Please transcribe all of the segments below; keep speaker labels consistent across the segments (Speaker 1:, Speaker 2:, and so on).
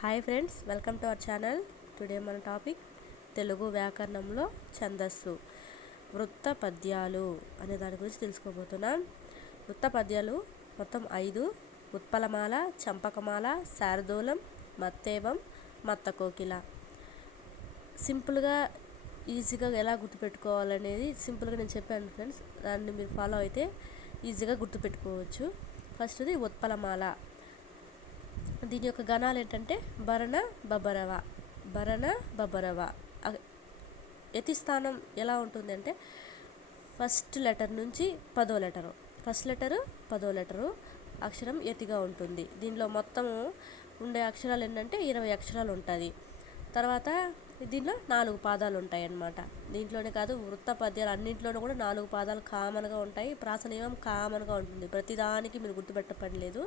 Speaker 1: Hi friends welcome to our channel. Today మన topic Telugu వ్యాకరణంలో ఛందస్సు. వృత్త పద్యాలు అనే దాని గురించి తెలుసుకోబోతున్నాం. వృత్త పద్యాలు మొత్తం ఐదు. ఉత్పలమాల చంపకమాల శారదూలం మత్తేవం మత్త కోకిల సింపుల్గా ఈజీగా ఎలా గుర్తుపెట్టుకోవాలనేది సింపుల్గా నేను చెప్పాను ఫ్రెండ్స్. దాన్ని మీరు ఫాలో అయితే ఈజీగా గుర్తుపెట్టుకోవచ్చు. ఫస్ట్ది ఉత్పలమాల. దీని యొక్క గణాలు ఏంటంటే భరణ బబరవ భరణ బబరవ యతిస్థానం యతి స్థానం ఎలా ఉంటుంది అంటే ఫస్ట్ లెటర్ నుంచి పదో లెటరు ఫస్ట్ లెటరు పదో లెటరు అక్షరం యతిగా ఉంటుంది. దీనిలో మొత్తము ఉండే అక్షరాలు ఏంటంటే ఇరవై అక్షరాలు ఉంటుంది తర్వాత దీనిలో నాలుగు పాదాలు ఉంటాయి అన్నమాట దీంట్లోనే కాదు వృత్త పద్యాలు అన్నింటిలోనూ కూడా నాలుగు పాదాలు కామన్గా ఉంటాయి. ప్రాస నియమం కామన్గా ఉంటుంది. ప్రతిదానికి మీరు గుర్తుపెట్టపని లేదు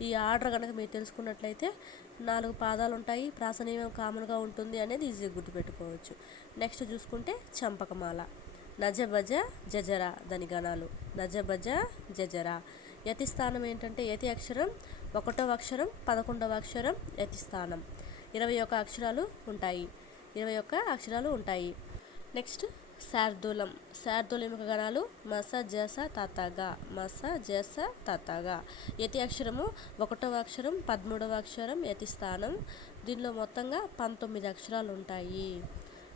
Speaker 1: ఈ ఆర్డర్ కనుక మీరు తెలుసుకున్నట్లయితే నాలుగు పాదాలు ఉంటాయి ప్రాసనీయం కామన్గా ఉంటుంది అనేది ఈజీగా గుర్తుపెట్టుకోవచ్చు. నెక్స్ట్ చూసుకుంటే చంపకమాల. నజబజ జజర దాని గణాలు. నజబజ జజర. యతి స్థానం ఏంటంటే యతి అక్షరం ఒకటవ అక్షరం పదకొండవ అక్షరం యతి స్థానం. ఇరవై ఒక్క అక్షరాలు ఉంటాయి. ఇరవై ఒక్క అక్షరాలు ఉంటాయి. నెక్స్ట్ శార్దూలం. శార్దూలం యొక్క గణాలు మస జస తతగా. మస జస తతగా. యతి అక్షరము ఒకటవ అక్షరం పదమూడవ అక్షరం యతి స్థానం. దీనిలో మొత్తంగా పంతొమ్మిది అక్షరాలు ఉంటాయి.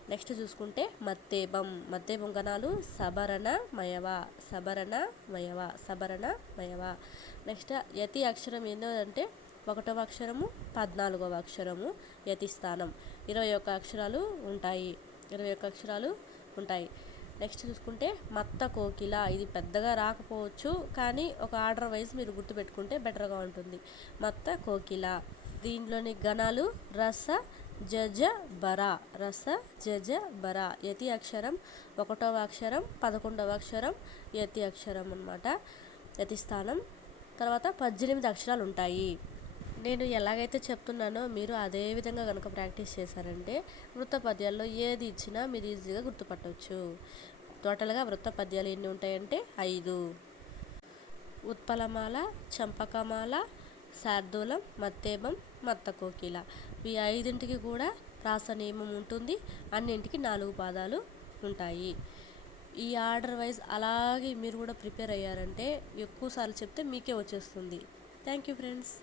Speaker 1: నెక్స్ట్ చూసుకుంటే మత్తేబం. మత్తేబం గణాలు సబరణ మయవ. సబరణ మయవ. సబరణ మయవ. నెక్స్ట్ యతి అక్షరం ఏంటంటే ఒకటవ అక్షరము పద్నాలుగవ అక్షరము యతి స్థానం. ఇరవై ఒక్క అక్షరాలు ఉంటాయి. ఇరవై ఒక్క అక్షరాలు ఉంటాయి నెక్స్ట్ చూసుకుంటే మత్త కోకిల ఇది పెద్దగా రాకపోవచ్చు కానీ ఒక ఆర్డర్ వైజ్ మీరు గుర్తుపెట్టుకుంటే బెటర్గా ఉంటుంది. మత్త కోకిల దీంట్లోని గణాలు రస జజ బర. రస జజ బర. యతి అక్షరం ఒకటవ అక్షరం పదకొండవ అక్షరం యతి అక్షరం అన్నమాట. యతి స్థానం. తర్వాత పద్దెనిమిది అక్షరాలు ఉంటాయి. నేను ఎలాగైతే చెప్తున్నానో మీరు అదే విధంగా కనుక ప్రాక్టీస్ చేశారంటే వృత్త పద్యాల్లో ఏది ఇచ్చినా మీరు ఈజీగా గుర్తుపట్టవచ్చు. టోటల్గా వృత్త పద్యాలు ఎన్ని ఉంటాయంటే ఐదు. ఉత్పలమాల చంపకమాల శార్దూలం మత్తేబం మత్త కోకిల ఈ ఐదింటికి కూడా ప్రాస నియమం ఉంటుంది. అన్నింటికి నాలుగు పాదాలు ఉంటాయి. ఈ ఆర్డర్ వైజ్ అలాగే మీరు కూడా ప్రిపేర్ అయ్యారంటే ఎక్కువసార్లు చెప్తే మీకే వచ్చేస్తుంది. Thank you friends.